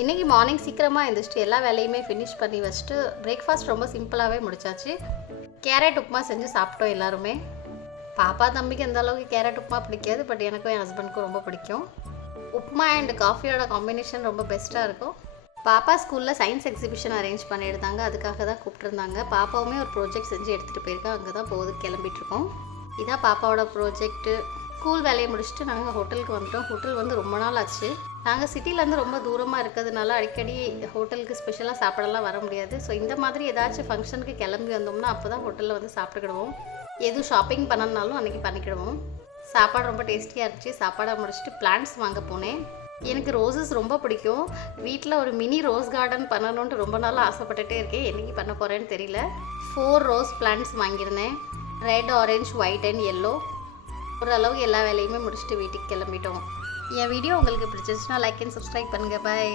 இன்றைக்கி மார்னிங் சீக்கிரமாக எழுந்திரிச்சிட்டு எல்லா வேலையுமே ஃபினிஷ் பண்ணி வச்சுட்டு பிரேக்ஃபாஸ்ட் ரொம்ப சிம்பிளாகவே முடிச்சாச்சு. கேரட் உப்புமா செஞ்சு சாப்பிட்டோம் எல்லாருமே. பாப்பா தம்பிக்கு எந்த அளவுக்கு கேரட் உப்புமா பிடிக்காது, பட் எனக்கும் என் ஹஸ்பண்டுக்கும் ரொம்ப பிடிக்கும். உப்புமா அண்ட் காஃபியோட காம்பினேஷன் ரொம்ப பெஸ்ட்டாக இருக்கும். பாப்பா ஸ்கூலில் சயின்ஸ் எக்ஸிபிஷன் அரேஞ்ச் பண்ணியிருந்தாங்க, அதுக்காக தான் கூப்பிட்டுருந்தாங்க. பாப்பாவுமே ஒரு ப்ராஜெக்ட் செஞ்சு எடுத்துகிட்டு போயிருக்கா, அங்கே தான் போகுது கிளம்பிட்டுருக்கோம். இதான் பாப்பாவோட ப்ராஜெக்ட்டு. ஸ்கூல் வேலையை முடிச்சுட்டு நாங்கள் ஹோட்டலுக்கு வந்துட்டோம். ஹோட்டல் வந்து ரொம்ப நாள் ஆச்சு. நாங்கள் சிட்டிலேருந்து ரொம்ப தூரமாக இருக்கிறதுனால அடிக்கடி ஹோட்டலுக்கு ஸ்பெஷலாக சாப்பிடலாம் வர முடியாது. ஸோ இந்த மாதிரி ஏதாச்சும் ஃபங்க்ஷனுக்கு கிளம்பி வந்தோம்னா அப்போ தான் ஹோட்டலில் வந்து சாப்பிட்டுக்கிடுவோம். எதுவும் ஷாப்பிங் பண்ணனாலும் அன்றைக்கி பண்ணிக்கிடுவோம். சாப்பாடு ரொம்ப டேஸ்டியாக இருந்துச்சு. சாப்பாடை முடிச்சுட்டு பிளான்ட்ஸ் வாங்க போனேன். எனக்கு ரோசஸ் ரொம்ப பிடிக்கும். வீட்டில் ஒரு மினி ரோஸ் கார்டன் பண்ணணுன்ட்டு ரொம்ப நாளாக ஆசைப்பட்டுட்டே இருக்கேன். என்றைக்கு பண்ண போகிறேன்னு தெரியல. 4 ரோஸ் பிளான்ட்ஸ் வாங்கியிருந்தேன். Red, orange, white and yellow. ஓரளவுக்கு எல்லா வேலையுமே முடிச்சுட்டு வீட்டுக்கு கிளம்பிட்டோம். என் வீடியோ உங்களுக்கு பிடிச்சிருச்சுன்னா லைக் அண்ட் சப்ஸ்கிரைப் பண்ணுங்கள். பாய்.